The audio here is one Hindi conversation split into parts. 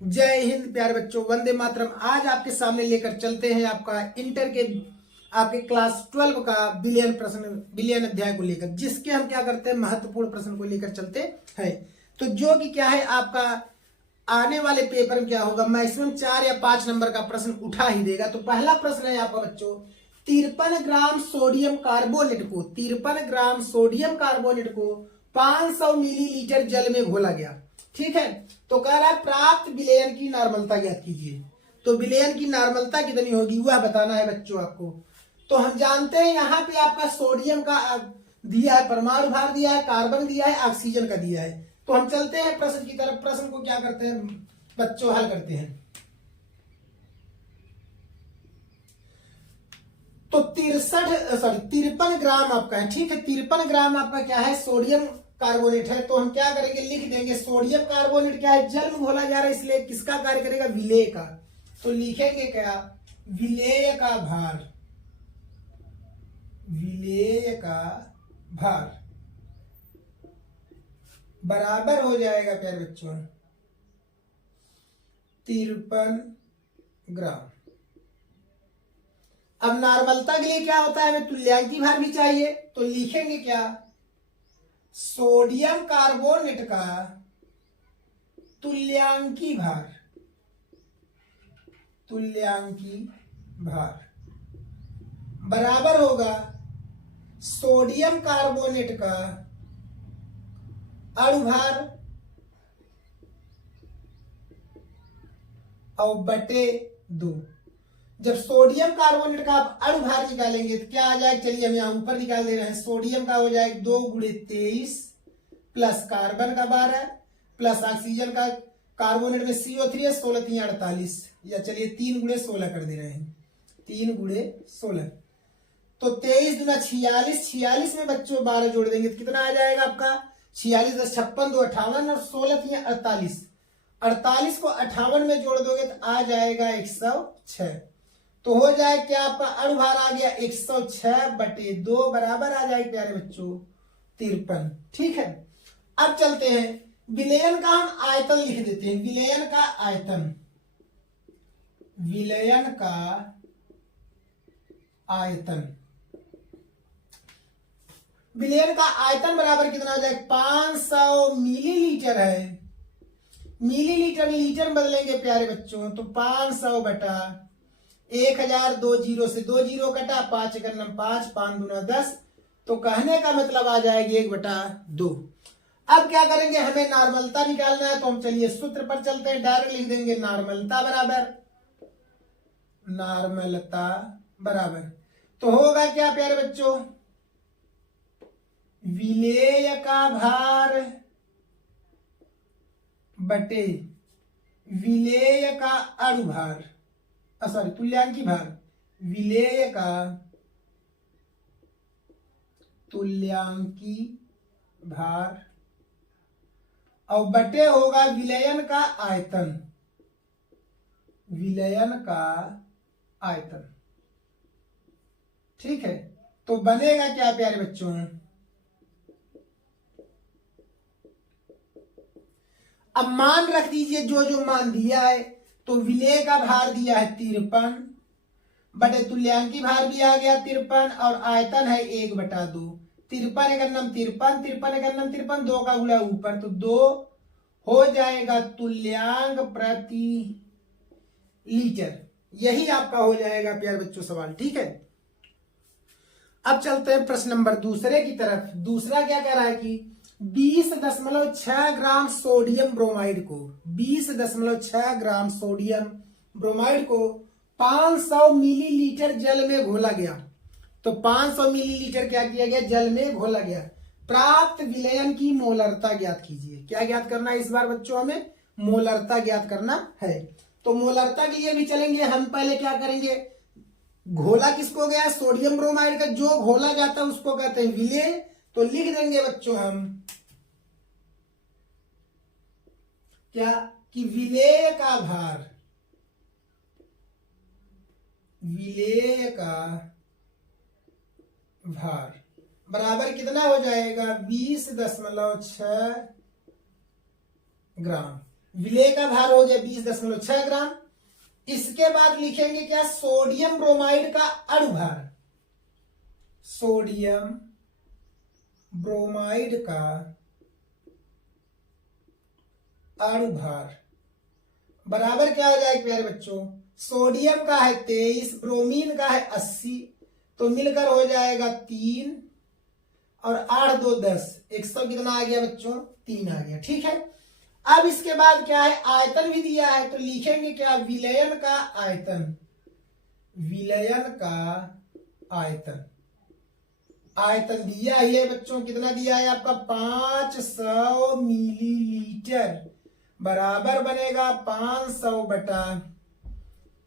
जय हिंद प्यारे बच्चों, वंदे मातरम। आज आपके सामने लेकर चलते हैं आपका इंटर के आपके क्लास 12 का बिलियन प्रश्न, बिलियन अध्याय को लेकर, जिसके हम क्या करते हैं, महत्वपूर्ण प्रश्न को लेकर चलते हैं। तो जो कि क्या है, आपका आने वाले पेपर में क्या होगा, मैक्सिमम 4 या 5 नंबर का प्रश्न उठा ही देगा। तो पहला प्रश्न है आपका बच्चों, 53 ग्राम सोडियम कार्बोनेट को 53 ग्राम सोडियम कार्बोनेट को 500 मिलीलीटर जल में घोला गया। ठीक है, तो कह रहा है प्राप्त विलयन की नॉर्मलता ज्ञात कीजिए। तो विलयन की नॉर्मलता कितनी होगी वह बताना है बच्चों आपको। तो हम जानते हैं यहाँ पे आपका सोडियम का दिया है, परमाणु भार दिया है, कार्बन दिया है, ऑक्सीजन का दिया है। तो हम चलते हैं प्रश्न की तरफ। प्रश्न को क्या करते हैं बच्चों, हल करते हैं। तो 53 ग्राम आपका है। ठीक है, 53 ग्राम आपका क्या है, सोडियम कार्बोनेट है। तो हम क्या करेंगे, लिख देंगे सोडियम कार्बोनेट क्या है, जल में घोला जा रहा है, इसलिए किसका कार्य करेगा, विलेय का। तो लिखेंगे क्या, विलेय का भार, विलेय का भार बराबर हो जाएगा प्यारे बच्चों 53 ग्राम। अब नॉर्मलता के लिए क्या होता है, हमें तुल्यांकी भार भी चाहिए। तो लिखेंगे क्या, सोडियम कार्बोनेट का तुल्यांकी भार, तुल्यांकी भार बराबर होगा सोडियम कार्बोनेट का अणुभार और बटे 2। जब सोडियम कार्बोनेट का आप अणुभार निकालेंगे तो क्या आ जाएगा, चलिए हम यहां ऊपर निकाल दे रहे हैं। सोडियम का हो जाएगा 2 × 23 प्लस कार्बन का 12 प्लस ऑक्सीजन का, कार्बोनेट में CO3 है, 16 3 48, या चलिए 3 × 16 कर दे रहे हैं, 3 × 16। तो 23 दूना 46, 46 में बच्चों 12 जोड़ देंगे तो कितना आ जाएगा आपका, 46 × 56 2 58 और 16 3 48। 48 को 58 में जोड़ दोगे तो आ जाएगा 106। तो हो जाए क्या, आपका अणुभार आ गया 106 बटे 2 बराबर आ जाएगा प्यारे बच्चों 53। ठीक है, अब चलते हैं विलयन का हम आयतन लिख देते हैं। विलयन का आयतन, विलयन का आयतन, विलयन का आयतन बराबर कितना हो जाएगा, 500 मिलीलीटर है। मिलीलीटर लीटर में बदलेंगे प्यारे बच्चों, तो 500 बटा 1000, 2 जीरो से 2 जीरो कटा, 5 × 9 5, 5 दूना 10। तो कहने का मतलब आ जाएगी 1/2। अब क्या करेंगे, हमें नॉर्मलता निकालना है। तो हम चलिए सूत्र पर चलते हैं, डायरेक्ट लिख देंगे नॉर्मलता बराबर, नॉर्मलता बराबर तो होगा क्या प्यारे बच्चों, विलेय का भार बटे विलेय का अणुभार, सॉरी तुल्यांकी भार, विलेय का तुल्यांकी भार और बटे होगा विलयन का आयतन, विलयन का आयतन। ठीक है, तो बनेगा क्या प्यारे बच्चों, अब मान रख दीजिए जो जो मान दिया है। तो विलेय का भार दिया है 53 बटे तुल्यांकी भार भी आ गया 53 और आयतन है 1/2। 53 × 9 53, 53 × 9 53, 2 का गुणा ऊपर तो 2 हो जाएगा तुल्यांक प्रति लीटर। यही आपका हो जाएगा प्यारे बच्चों सवाल। ठीक है, अब चलते हैं प्रश्न नंबर दूसरे की तरफ। दूसरा क्या कह रहा है कि 20.6 ग्राम सोडियम ब्रोमाइड को 20.6 ग्राम सोडियम ब्रोमाइड को 500 मिलीलीटर जल में घोला गया। तो 500 मिलीलीटर क्या किया गया, जल में घोला गया। प्राप्त विलयन की मोलरता ज्ञात कीजिए। क्या ज्ञात करना है इस बार बच्चों, हमें मोलरता ज्ञात करना है। तो मोलरता के लिए भी चलेंगे हम, पहले क्या करेंगे, घोला किसको गया, सोडियम ब्रोमाइड का, जो घोला जाता है उसको कहते हैं विलेय। तो लिख देंगे बच्चों हम क्या, कि विलेय का भार, विलेय का भार बराबर कितना हो जाएगा, 20.6 ग्राम। विलेय का भार हो गया 20.6 ग्राम। इसके बाद लिखेंगे क्या, सोडियम ब्रोमाइड का अणुभार, सोडियम ब्रोमाइड का अणुभार बराबर क्या हो जाएगा प्यारे बच्चों, सोडियम का है 23, ब्रोमीन का है 80, तो मिलकर हो जाएगा 3 और 8 2 10, 100 कितना आ गया बच्चों, 3 आ गया। ठीक है, अब इसके बाद क्या है, आयतन भी दिया है, तो लिखेंगे क्या, विलयन का आयतन, विलयन का आयतन, आयतन दिया ही है बच्चों, कितना दिया है आपका 500 मिलीलीटर, बराबर बनेगा 500 बटा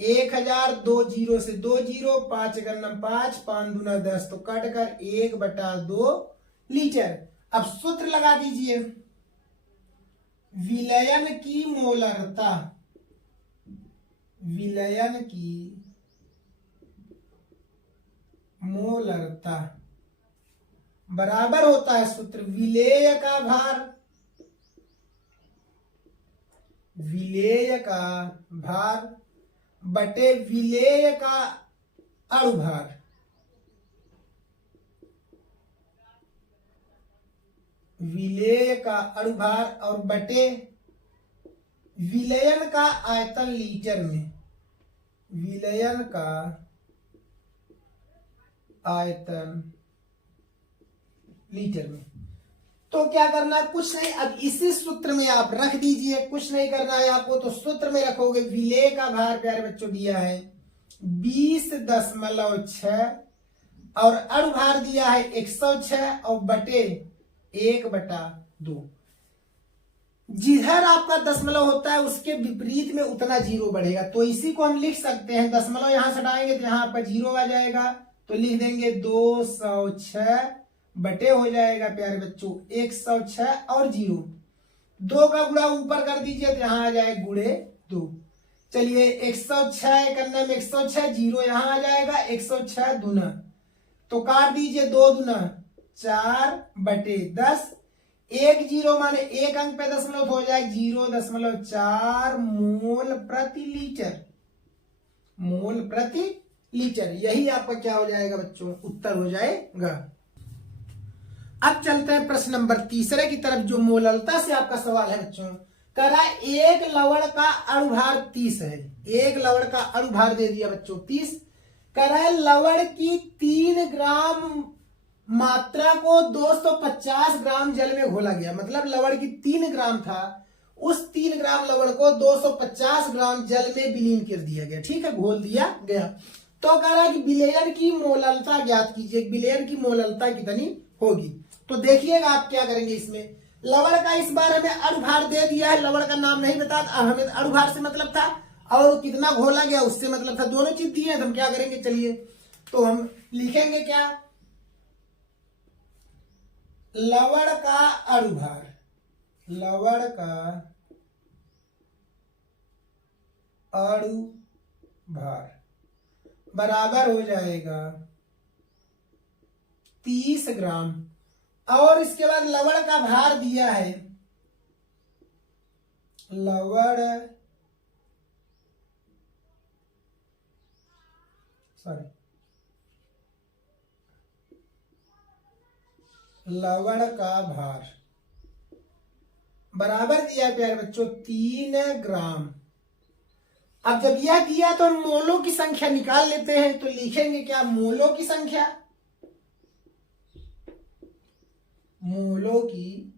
1000, 2 जीरो से 2 जीरो, 5 गन्नम 5, 5 दूना 10, तो कट कर 1 बटा 2 लीटर। अब सूत्र लगा दीजिए, विलयन की मोलरता, विलयन की मोलरता बराबर होता है सूत्र, विलेय का भार, विलेय का भार बटे विलेय का अणुभार, विलेय का अणुभार और बटे विलयन का आयतन लीटर में, विलयन का आयतन लीटर में। तो क्या करना है, कुछ नहीं, अब इसी सूत्र में आप रख दीजिए, कुछ नहीं करना है आपको, तो सूत्र में रखोगे, विलेय का भार प्यारे बच्चों दिया है 20.6 और अणुभार दिया है 106 और बटे 1 बटा 2। जिधर आपका दशमलव होता है उसके विपरीत में उतना जीरो बढ़ेगा, तो इसी को हम लिख सकते हैं, दशमलव यहां से हटाएंगे तो यहां आपका जीरो आ जाएगा, तो लिख देंगे 206 बटे हो जाएगा प्यारे बच्चों 106 और जीरो, 2 का गुणा ऊपर कर दीजिए तो यहां आ जाए गुणे 2। चलिए 106 करने में 106, जीरो यहां आ जाएगा, 106 दूना, तो काट दीजिए 2 दूना 4 बटे 10, 1 जीरो माने 1 अंक पे दशमलव हो जाए 0.4 मोल प्रति लीटर, मोल प्रति लीटर, यही आपका क्या हो जाएगा बच्चों, उत्तर हो जाएगा। अब चलते हैं प्रश्न नंबर तीसरे की तरफ, जो मोललता से आपका सवाल है बच्चों। कह रहा है एक लवण का अणुभार 30 है, एक लवण का अणुभार दे दिया बच्चों 30, कह रहा है लवण की 3 ग्राम मात्रा को 250 ग्राम जल में घोला गया, मतलब लवण की 3 ग्राम था, उस 3 ग्राम लवण को 250 ग्राम जल में विलीन कर दिया गया, ठीक है, घोल दिया गया। तो कह रहा है कि विलयन की मोललता ज्ञात कीजिए, विलयन की मोललता कितनी होगी। तो देखिएगा आप क्या करेंगे, इसमें लवण का इस बार हमें अणुभार दे दिया है, लवण का नाम नहीं बता, हमें अणुभार से मतलब था और कितना घोला गया उससे मतलब था, दोनों चीज दिए, तो हम क्या करेंगे, चलिए तो हम लिखेंगे क्या, लवण का अणुभार, लवण का अणुभार बराबर हो जाएगा 30 ग्राम, और इसके बाद लवण का भार दिया है, लवण लवण का भार बराबर दिया है प्यारे बच्चों 3 ग्राम। अब जब यह दिया तो हम मोलों की संख्या निकाल लेते हैं, तो लिखेंगे क्या, मोलों की संख्या, मोलों की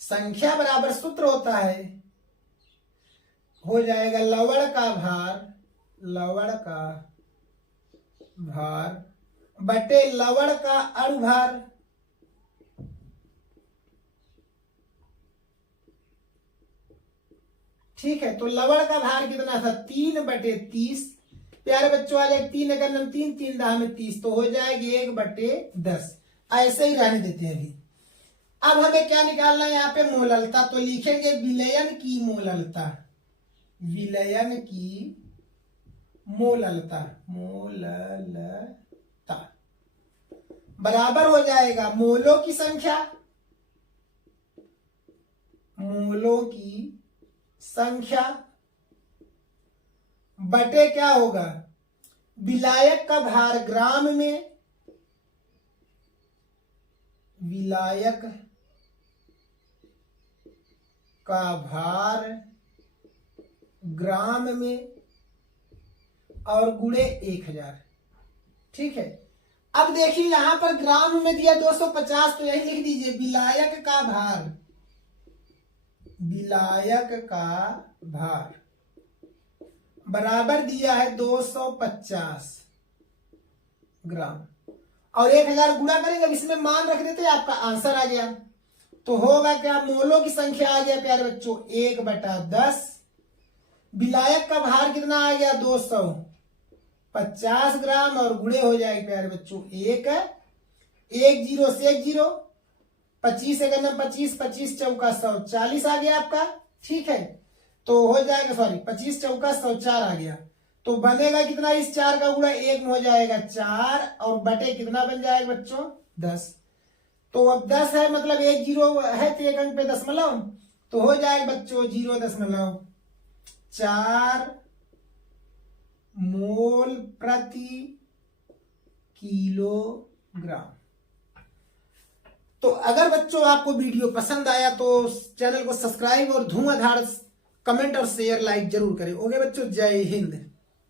संख्या बराबर सूत्र होता है, हो जाएगा लवण का भार, लवण का भार बटे लवण का अणुभार, ठीक है। तो लवण का भार कितना था, 3 बटे 30, प्यारे बच्चों आ जाए 3 अगर 3 3 दाह में 30, तो हो जाएगी 1 बटे 10, ऐसे ही रहने देते हैं अभी। अब हमें क्या निकालना है यहाँ पे, मोललता, तो लिखेंगे विलयन की मोललता, विलयन की मोललता, मोललता बराबर हो जाएगा मोलों की संख्या मोलों की संख्या बटे क्या होगा, विलायक का भार ग्राम में, विलायक का भार ग्राम में और गुणे 1000। ठीक है, अब देखिए यहां पर ग्राम में दिया 250, तो यही लिख दीजिए विलायक का भार, विलायक का भार बराबर दिया है 250 ग्राम और 1000 गुणा करेंगे, अब इसमें मान रख देते हैं, आपका आंसर आ गया। तो होगा क्या, मोलों की संख्या आ गया प्यारे बच्चों 1/10, विलायक का भार कितना आ गया 250 ग्राम और गुणे हो जाएगा प्यारे बच्चों 1 0 से 1 0, 25 1 25, 25 चौका 140 आ गया आपका। ठीक है, तो हो जाएगा, सॉरी 25 चौका 104 आ गया, तो बनेगा कितना, इस 4 का गुणा 1 में हो जाएगा 4 और बटे कितना बन जाएगा बच्चों 10। तो अब 10 है मतलब 1 0 है तो 1 अंक पे दशमलव, तो हो जाएगा बच्चों 0.4 मोल प्रति किलोग्राम। तो अगर बच्चों आपको वीडियो पसंद आया तो चैनल को सब्सक्राइब और धुआंधार कमेंट और शेयर लाइक जरूर करें। ओके बच्चों, जय हिंद।